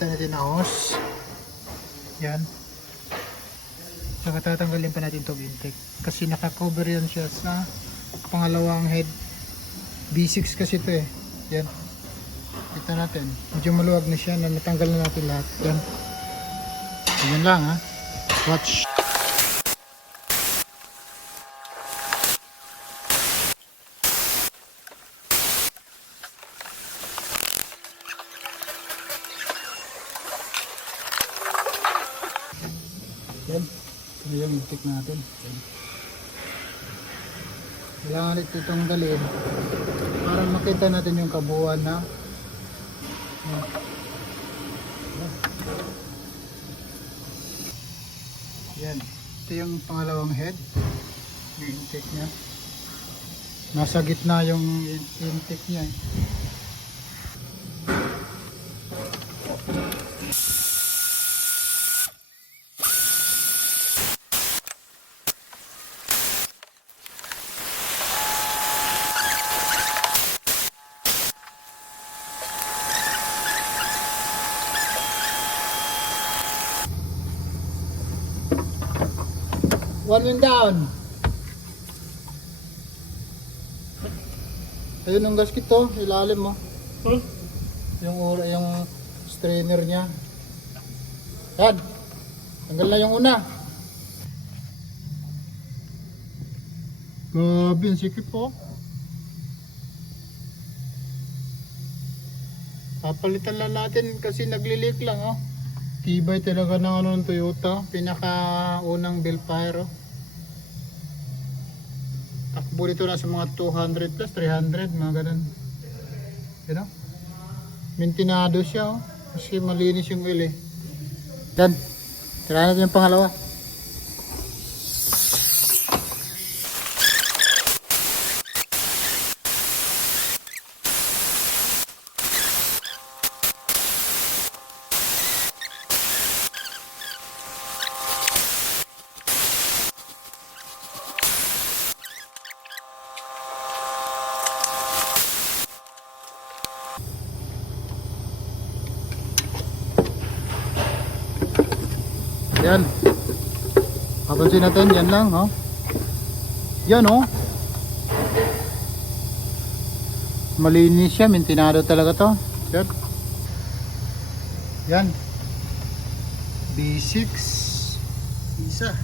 papalitan natin na hose. Yan. Saka tatanggalin pa natin itong intake. Kasi nakakover yan siya sa pangalawang head. B6 kasi ito eh. Yan. Kita natin. Medyo maluwag na siya na natanggal na natin lahat. Yan. Yan lang ha. Watch. Yan. Ito yung intake natin. Yan. Kailangan ito itong dalhin para makita natin yung kabuuan na yan. Ito yung pangalawang head, yung intake nya. Nasa gitna yung intake nya eh. One wing down. Ayun ang gasket to, ilalim mo. Yung strainer niya. Yan. Tanggal na yung una. Grabe, ang sikip po. Papalitan lang natin kasi naglilik lang oh. Tibay talaga ng ng Toyota, pinaka unang Belfire oh. Takbo dito na sa mga 200 plus, 300, mga ganun. You know? Mintinado siya oh. Kasi malinis yung oil eh. Yan, tirahan natin yung pangalawa. Yan. Papansin natin, yan lang, oh. Yan, oh. Malinis siya, mintinado talaga to. Yan. Yan. B6. Isa.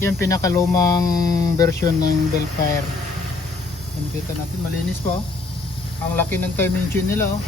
Yan pinakalumang version ng Belfire. Yan kita natin, malinis po, oh. Ang laki ng timing chain nila, oh.